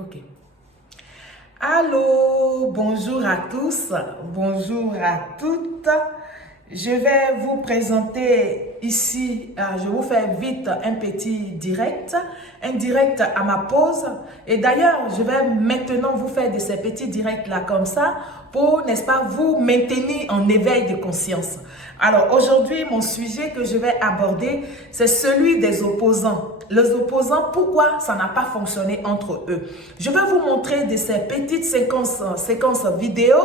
Ok. Allô, bonjour à tous, bonjour à toutes. Je vais vous présenter ici, je vous fais vite un petit direct, un direct à ma pause. Et d'ailleurs, je vais maintenant vous faire de ces petits directs-là comme ça pour, n'est-ce pas, vous maintenir en éveil de conscience. Alors aujourd'hui, mon sujet que je vais aborder, c'est celui des opposants. Les opposants, pourquoi ça n'a pas fonctionné entre eux? Je vais vous montrer de ces petites séquences vidéo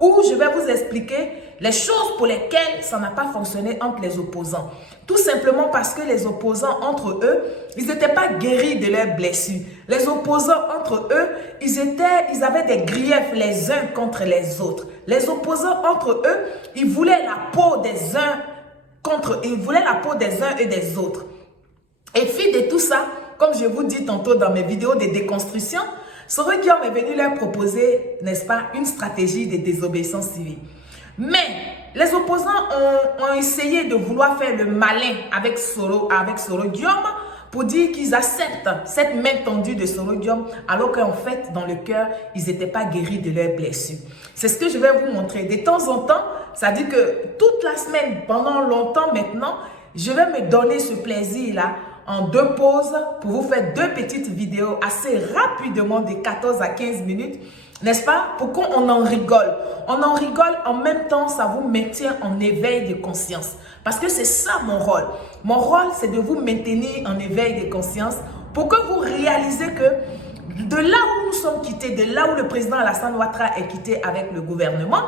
où je vais vous expliquer les choses pour lesquelles ça n'a pas fonctionné entre les opposants. Tout simplement parce que les opposants entre eux, ils n'étaient pas guéris de leurs blessures. Les opposants entre eux, ils avaient des griefs les uns contre les autres. Les opposants entre eux, ils voulaient la peau des uns et des autres. Et fil de tout ça, comme je vous dis tantôt dans mes vidéos de déconstruction, Soro Guillaume est venu leur proposer, n'est-ce pas, une stratégie de désobéissance civile. Mais les opposants ont essayé de vouloir faire le malin avec Soro Guillaume pour dire qu'ils acceptent cette main tendue de Soro Guillaume, alors qu'en fait, dans le cœur, ils n'étaient pas guéris de leurs blessures. C'est ce que je vais vous montrer. De temps en temps, ça dit que toute la semaine, pendant longtemps maintenant, je vais me donner ce plaisir-là en deux pauses pour vous faire deux petites vidéos assez rapidement de 14 à 15 minutes, n'est-ce pas? Pour qu'on en rigole. On en rigole, en même temps, ça vous maintient en éveil de conscience. Parce que c'est ça mon rôle. Mon rôle, c'est de vous maintenir en éveil de conscience pour que vous réalisez que de là où nous sommes quittés, de là où le président Alassane Ouattara est quitté avec le gouvernement,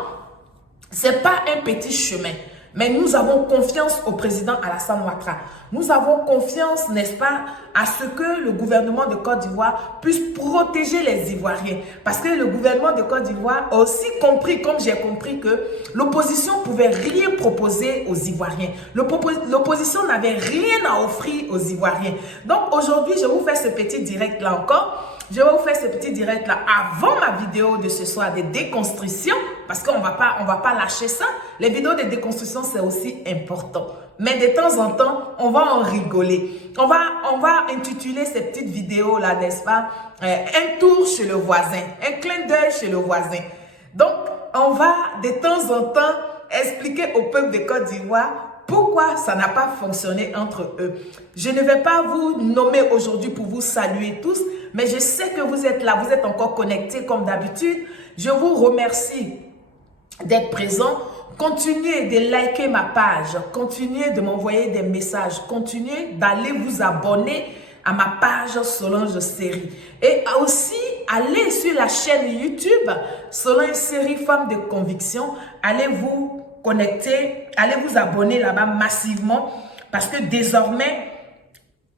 c'est pas un petit chemin. Mais nous avons confiance au président Alassane Ouattara. Nous avons confiance, n'est-ce pas, à ce que le gouvernement de Côte d'Ivoire puisse protéger les Ivoiriens. Parce que le gouvernement de Côte d'Ivoire a aussi compris, comme j'ai compris, que l'opposition ne pouvait rien proposer aux Ivoiriens. L'opposition n'avait rien à offrir aux Ivoiriens. Donc aujourd'hui, je vous fais ce petit direct-là encore. Je vais vous faire ce petit direct-là avant ma vidéo de ce soir de déconstruction, parce qu'on va pas lâcher ça. Les vidéos de déconstruction, c'est aussi important. Mais de temps en temps, on va en rigoler. On va intituler ces petites vidéos-là, n'est-ce pas? Un tour chez le voisin, un clin d'œil chez le voisin. Donc, on va de temps en temps expliquer au peuple de Côte d'Ivoire pourquoi ça n'a pas fonctionné entre eux. Je ne vais pas vous nommer aujourd'hui pour vous saluer tous, mais je sais que vous êtes là, vous êtes encore connectés comme d'habitude. Je vous remercie d'être présents. Continuez de liker ma page, continuez de m'envoyer des messages, continuez d'aller vous abonner à ma page Solange Série. Et aussi, allez sur la chaîne YouTube Solange Série Femme de Conviction. Allez vous connecter, allez vous abonner là-bas massivement parce que désormais,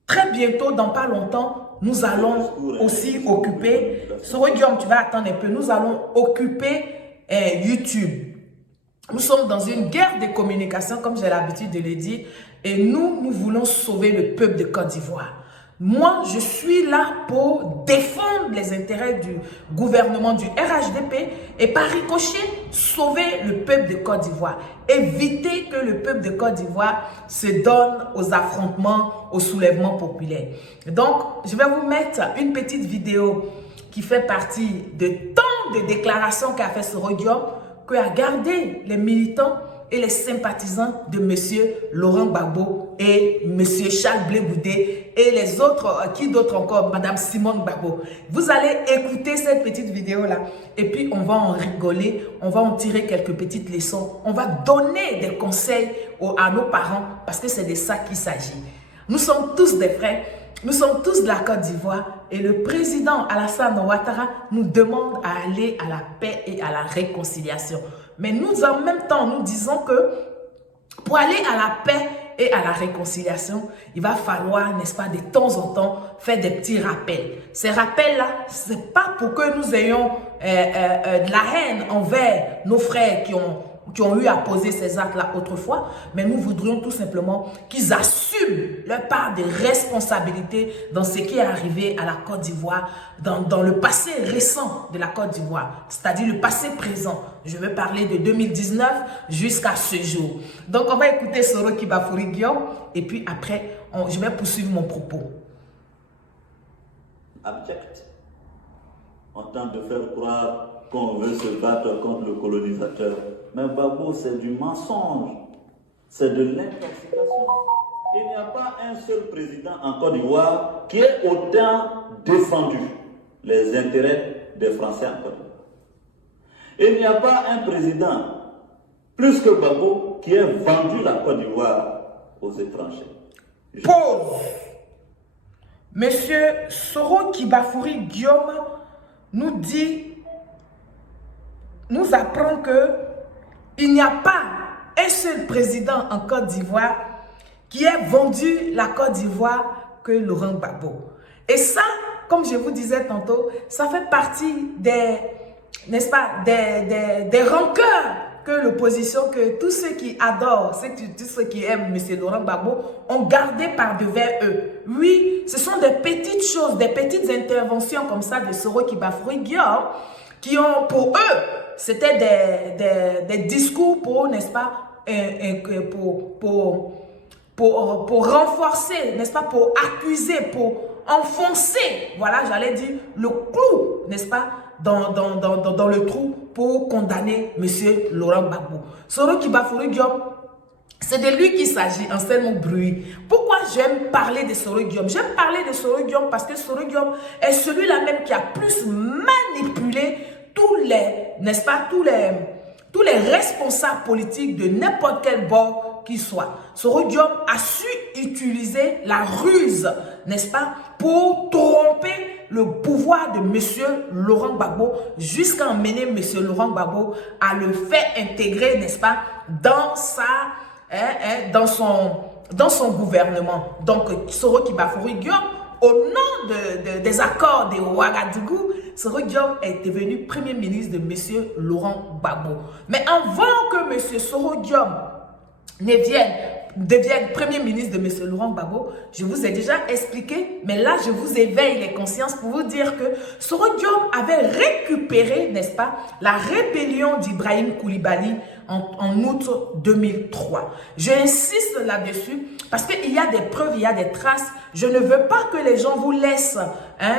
très bientôt, dans pas longtemps, nous allons aussi occuper, Soro Guillaume, tu vas attendre un peu, nous allons occuper YouTube. Nous sommes dans une guerre de communication, comme j'ai l'habitude de le dire, et nous voulons sauver le peuple de Côte d'Ivoire. Moi, je suis là pour défendre les intérêts du gouvernement du RHDP et par ricochet, sauver le peuple de Côte d'Ivoire. Éviter que le peuple de Côte d'Ivoire se donne aux affrontements, aux soulèvements populaires. Donc, je vais vous mettre une petite vidéo qui fait partie de tant de déclarations qu'a fait Soro Guillaume, qu'a gardé les militants et les sympathisants de M. Laurent Gbagbo et M. Charles Blé Goudé et les autres, qui d'autres encore, Mme Simone Gbagbo. Vous allez écouter cette petite vidéo-là et puis on va en rigoler, on va en tirer quelques petites leçons, on va donner des conseils à nos parents parce que c'est de ça qu'il s'agit. Nous sommes tous des frères, nous sommes tous de la Côte d'Ivoire et le président Alassane Ouattara nous demande à aller à la paix et à la réconciliation. Mais nous, en même temps, nous disons que pour aller à la paix et à la réconciliation, il va falloir, n'est-ce pas, de temps en temps, faire des petits rappels. Ces rappels-là, ce n'est pas pour que nous ayons de la haine envers nos frères qui ont eu à poser ces actes-là autrefois, mais nous voudrions tout simplement qu'ils assument leur part de responsabilité dans ce qui est arrivé à la Côte d'Ivoire, dans le passé récent de la Côte d'Ivoire, c'est-à-dire le passé présent. Je veux parler de 2019 jusqu'à ce jour. Donc, on va écouter Soro Kibafouri Guillaume et puis après, je vais poursuivre mon propos. Abject On tente de faire croire qu'on veut se battre contre le colonisateur. Mais Gbagbo, c'est du mensonge. C'est de l'intoxication. Il n'y a pas un seul président en Côte d'Ivoire qui ait autant défendu les intérêts des Français en Côte d'Ivoire. Il n'y a pas un président, plus que Gbagbo, qui ait vendu la Côte d'Ivoire aux étrangers. Pause. Monsieur Soro Kibafouri Guillaume nous apprend que il n'y a pas un seul président en Côte d'Ivoire qui ait vendu la Côte d'Ivoire que Laurent Gbagbo. Et ça, comme je vous disais tantôt, ça fait partie n'est-ce pas, des rancœurs que l'opposition, que tous ceux qui adorent, tous ceux qui aiment M. Laurent Gbagbo ont gardé par devers eux. Oui, ce sont des petites choses, des petites interventions comme ça de Soro Kibafouri Guillaume qui ont, pour eux, c'était des discours pour, n'est-ce pas, pour renforcer, n'est-ce pas, pour accuser, pour enfoncer, voilà, j'allais dire, le clou, n'est-ce pas, dans le trou pour condamner M. Laurent Gbagbo. Soro Kibafouri Guillaume, c'est de lui qu'il s'agit, Anselme Bruy. Pourquoi j'aime parler de Soro Guillaume? J'aime parler de Soro Guillaume parce que Soro Guillaume est celui-là même qui a plus manipulé tous les, n'est-ce pas, tous les responsables politiques de n'importe quel bord qu'il soit. Soro Guillaume a su utiliser la ruse, n'est-ce pas, pour tromper le pouvoir de M. Laurent Gbagbo jusqu'à emmener M. Laurent Gbagbo à le faire intégrer, n'est-ce pas, dans son gouvernement. Donc, Soro Kibafouri Guillaume, au nom des accords de Ouagadougou, Soro Guillaume est devenu premier ministre de M. Laurent Gbagbo. Mais avant que M. Soro Guillaume devienne premier ministre de M. Laurent Gbagbo, je vous ai déjà expliqué, mais là je vous éveille les consciences pour vous dire que Soro Guillaume avait récupéré, n'est-ce pas, la rébellion d'Ibrahim Koulibaly en août 2003. J'insiste là-dessus parce qu'il y a des preuves, il y a des traces. Je ne veux pas que les gens vous laissent,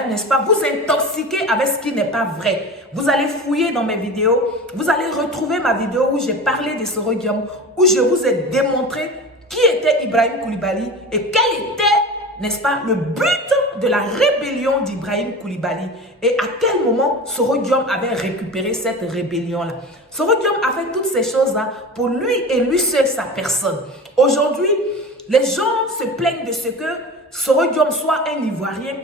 n'est-ce pas, vous intoxiquer avec ce qui n'est pas vrai. Vous allez fouiller dans mes vidéos, vous allez retrouver ma vidéo où j'ai parlé de Soro Guillaume, où je vous ai démontré qui était Ibrahim Koulibaly et quel était, n'est-ce pas, le but de la rébellion d'Ibrahim Koulibaly et à quel moment Soro Guillaume avait récupéré cette rébellion-là. Soro Guillaume a fait toutes ces choses-là pour lui et lui seul, sa personne. Aujourd'hui, les gens se plaignent de ce que Soro Guillaume soit un Ivoirien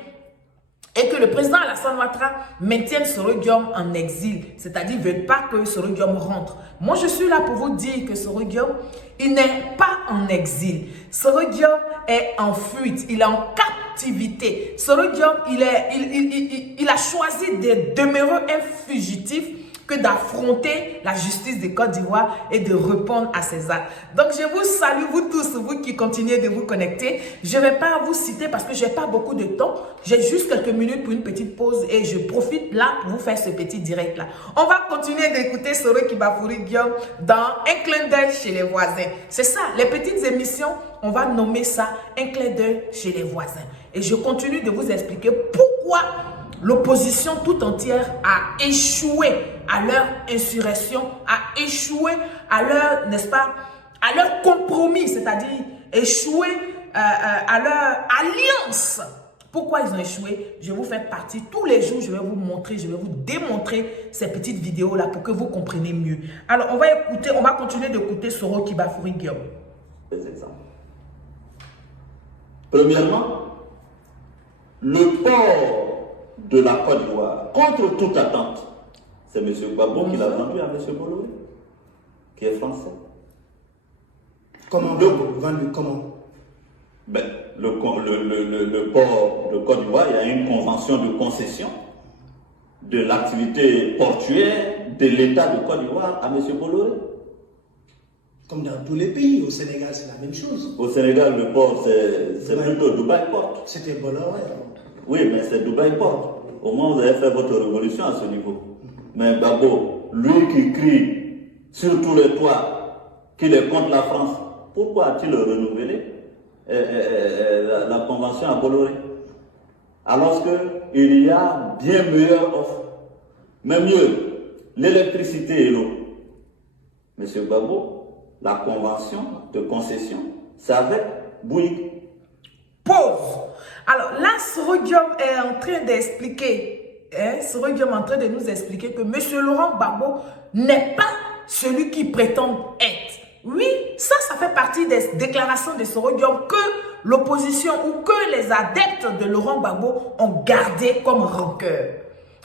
et que le président Alassane Ouattara maintienne Soro Guillaume en exil, c'est-à-dire ne veut pas que Soro Guillaume rentre. Moi, je suis là pour vous dire que Soro Guillaume, il n'est pas en exil. Soro Guillaume est en fuite, il est en captivité. Soro Guillaume, il a choisi de demeurer un fugitif que d'affronter la justice de Côte d'Ivoire et de répondre à ses actes. Donc, je vous salue, vous tous, vous qui continuez de vous connecter. Je ne vais pas vous citer parce que je n'ai pas beaucoup de temps. J'ai juste quelques minutes pour une petite pause et je profite là pour vous faire ce petit direct-là. On va continuer d'écouter Soro Kibafouri Guillaume dans un clin d'œil chez les voisins. C'est ça, les petites émissions, on va nommer ça un clin d'œil chez les voisins. Et je continue de vous expliquer pourquoi l'opposition tout entière a échoué à leur insurrection, a échoué à leur, n'est-ce pas, à leur compromis, c'est-à-dire échoué à leur alliance. Pourquoi ils ont échoué? Je vais vous faire partie. Tous les jours, je vais vous montrer, je vais vous démontrer ces petites vidéos-là pour que vous compreniez mieux. Alors, on va continuer d'écouter Soro Kibafouri Guillaume. Des exemples. Premièrement, le port de la Côte d'Ivoire, contre toute attente, c'est M. Gbagbo qui l'a vendu à M. Bolloré, qui est français. Comment vendu? Comment? Ben, le port de Côte d'Ivoire, il y a une convention de concession de l'activité portuaire de l'État de Côte d'Ivoire à M. Bolloré. Comme dans tous les pays, au Sénégal, c'est la même chose. Au Sénégal, le port, c'est plutôt Dubaï Port. C'était Bolloré. Oui, mais c'est Dubaï Port. Au moins, vous avez fait votre révolution à ce niveau. Mais Gbagbo, lui qui crie sur tous les toits qu'il est contre la France, pourquoi a-t-il renouvelé la convention à Bolloré? Alors qu'il y a bien meilleure offre Mais mieux, l'électricité et l'eau. Monsieur Gbagbo, la convention de concession, c'est avec Bouygues. Pauvre. Alors là, Soro Guillaume est en train d'expliquer, Soro Guillaume est en train de nous expliquer que Monsieur Laurent Gbagbo n'est pas celui qui prétend être. Oui, ça fait partie des déclarations de Soro Guillaume que l'opposition ou que les adeptes de Laurent Gbagbo ont gardé comme rancœur.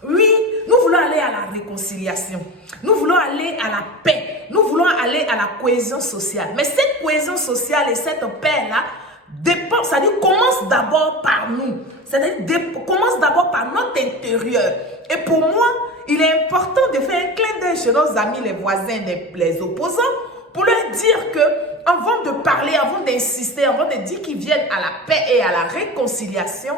Oui, nous voulons aller à la réconciliation. Nous voulons aller à la paix. Nous voulons aller à la cohésion sociale. Mais cette cohésion sociale et cette paix-là dépend, c'est-à-dire commence d'abord par nous. C'est-à-dire commence d'abord par notre intérieur. Et pour moi, il est important de faire un clin d'œil chez nos amis, les voisins, les opposants, pour leur dire que avant de parler, avant d'insister, avant de dire qu'ils viennent à la paix et à la réconciliation,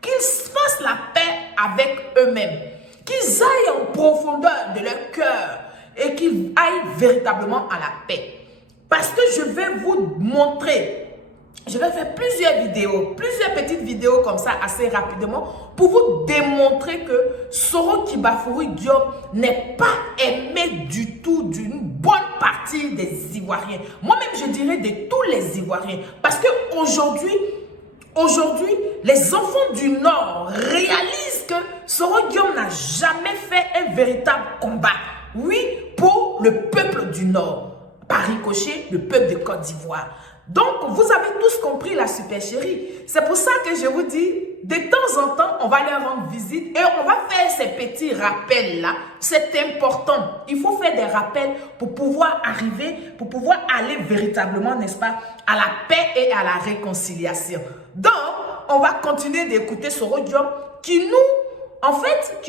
qu'ils fassent la paix avec eux-mêmes, qu'ils aillent en profondeur de leur cœur et qu'ils aillent véritablement à la paix. Parce que je vais vous montrer, je vais faire plusieurs petites vidéos comme ça assez rapidement pour vous démontrer que Soro Kibafoury Diop n'est pas aimé du tout d'une bonne partie des Ivoiriens. Moi-même, je dirais de tous les Ivoiriens. Parce qu'aujourd'hui, les enfants du Nord réalisent que Soro Guillaume n'a jamais fait un véritable combat. Oui, pour le peuple du Nord. Par ricochet, le peuple de Côte d'Ivoire. Donc, vous avez tous compris la super chérie. C'est pour ça que je vous dis, de temps en temps, on va leur rendre visite et on va faire ces petits rappels-là. C'est important. Il faut faire des rappels pour pouvoir arriver, pour pouvoir aller véritablement, n'est-ce pas, à la paix et à la réconciliation. Donc, on va continuer d'écouter Soro Guillaume qui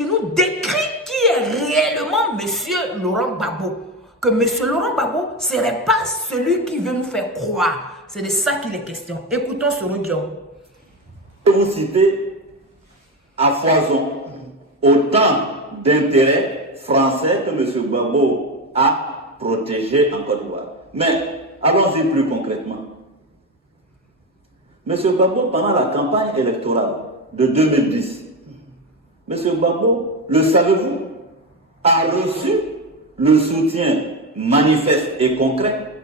nous décrit qui est réellement Monsieur Laurent Gbagbo. Que Monsieur Laurent Gbagbo ne serait pas celui qui veut nous faire croire. C'est de ça qu'il est question. Écoutons Soro Guillaume. Vous citez à foison autant d'intérêts français que M. Gbagbo a protégé en Côte d'Ivoire. Mais allons-y plus concrètement. M. Gbagbo, pendant la campagne électorale de 2010, M. Gbagbo, le savez-vous, a reçu le soutien manifeste et concret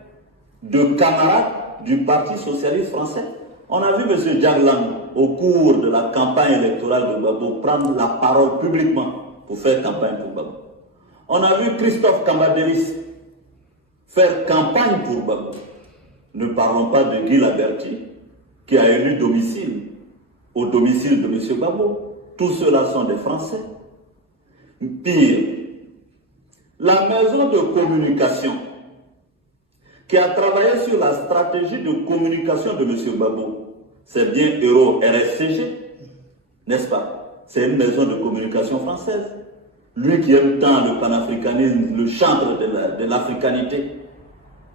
de camarades du Parti socialiste français. On a vu M. Jaglan, au cours de la campagne électorale de Gbagbo, prendre la parole publiquement pour faire campagne pour Gbagbo. On a vu Christophe Cambadélis faire campagne pour Gbagbo. Ne parlons pas de Guy Laberty, qui a élu domicile au domicile de M. Gbagbo. Tous ceux-là sont des Français. Pire, la maison de communication qui a travaillé sur la stratégie de communication de M. Gbagbo, c'est bien Euro RSCG, n'est-ce pas? C'est une maison de communication française. Lui qui aime tant le panafricanisme, le chantre de l'africanité.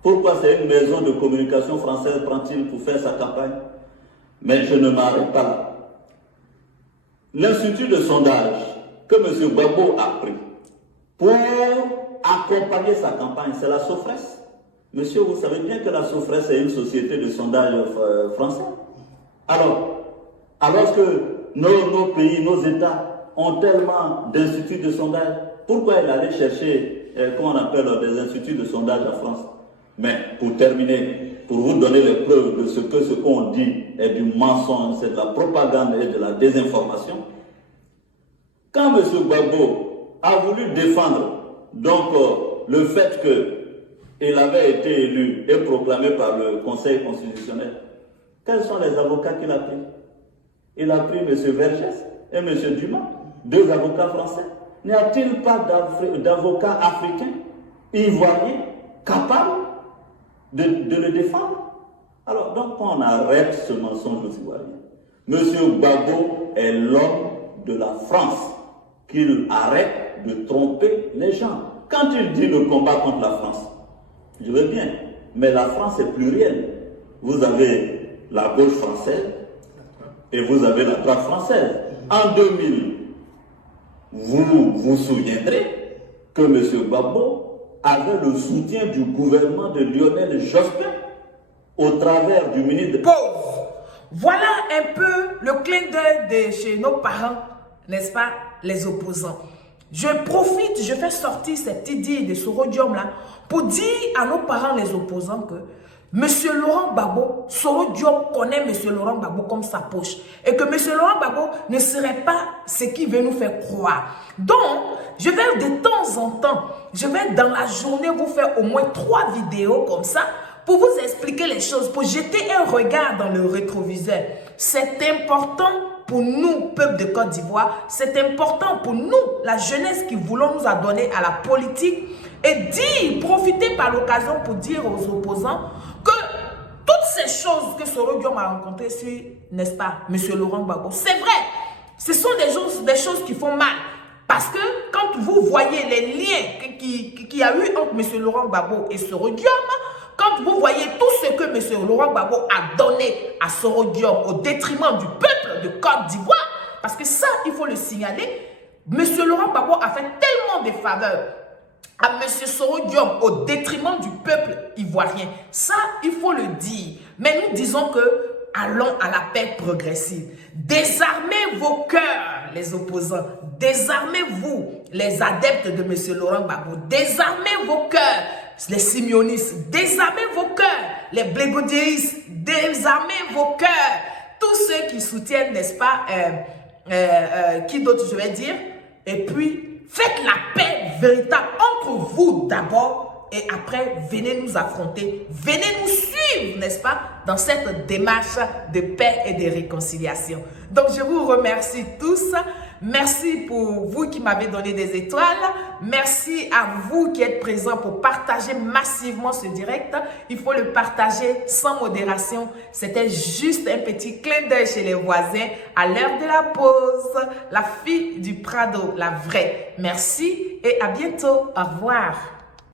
Pourquoi c'est une maison de communication française prend-il pour faire sa campagne? Mais je ne m'arrête pas là. L'institut de sondage que M. Gbagbo a pris pour accompagner sa campagne, c'est la Sofres. Monsieur, vous savez bien que la Sofres est une société de sondage française. Alors que nos pays, nos États ont tellement d'instituts de sondage, pourquoi il allait chercher, comment on appelle, des instituts de sondage en France? Mais pour terminer, pour vous donner les preuves de ce qu'on dit est du mensonge, c'est de la propagande et de la désinformation, quand M. Gbagbo a voulu défendre donc le fait qu'il avait été élu et proclamé par le Conseil constitutionnel, quels sont les avocats qu'il a pris? Il a pris M. Vergès et M. Dumas, deux avocats français. N'y a-t-il pas d'avocats africains, ivoiriens, capables de le défendre? Alors, donc, on arrête ce mensonge aux Ivoiriens. M. Gbagbo est l'homme de la France. Qu'il arrête de tromper les gens. Quand il dit le combat contre la France, je veux bien, mais la France est plurielle. Vous avez la gauche française et vous avez la droite française. En 2000, vous vous souviendrez que M. Gbagbo avait le soutien du gouvernement de Lionel Jospin au travers du ministre... Pauvre! Voilà un peu le clin d'œil de chez nos parents, n'est-ce pas, les opposants. je profite, je fais sortir ces petits dires de ce rhodium-là pour dire à nos parents, les opposants, que M. Laurent Gbagbo, Soro Diop connaît M. Laurent Gbagbo comme sa poche. Et que M. Laurent Gbagbo ne serait pas ce qu'il veut nous faire croire. Donc, je vais de temps en temps, je vais dans la journée vous faire au moins 3 vidéos comme ça pour vous expliquer les choses, pour jeter un regard dans le rétroviseur. C'est important pour nous, peuple de Côte d'Ivoire, c'est important pour nous, la jeunesse qui voulons nous adonner à la politique, et dire, profiter par l'occasion pour dire aux opposants que toutes ces choses que Soro Diom a rencontrées sur, n'est-ce pas, M. Laurent Gbagbo, c'est vrai, ce sont des choses qui font mal. Parce que quand vous voyez les liens qu'il y a eu entre M. Laurent Gbagbo et Soro Diom, quand vous voyez tout ce que M. Laurent Gbagbo a donné à Soro Diom au détriment du peuple de Côte d'Ivoire, parce que ça, il faut le signaler, M. Laurent Gbagbo a fait tellement de faveurs à M. Soro Diom au détriment du peuple ivoirien. Ça, il faut le dire. Mais nous disons que allons à la paix progressive. Désarmez vos cœurs, les opposants. Désarmez-vous, les adeptes de M. Laurent Gbagbo. Désarmez vos cœurs, les simionistes. Désarmez vos cœurs, les blégodéistes. Désarmez vos cœurs, tous ceux qui soutiennent, n'est-ce pas, qui d'autre je vais dire. Et puis, faites la paix véritable entre vous d'abord et après, venez nous affronter. Venez nous suivre, n'est-ce pas, dans cette démarche de paix et de réconciliation. Donc, je vous remercie tous. Merci pour vous qui m'avez donné des étoiles. Merci à vous qui êtes présents pour partager massivement ce direct. Il faut le partager sans modération. C'était juste un petit clin d'œil chez les voisins à l'heure de la pause. La fille du Prado, la vraie. Merci et à bientôt. Au revoir.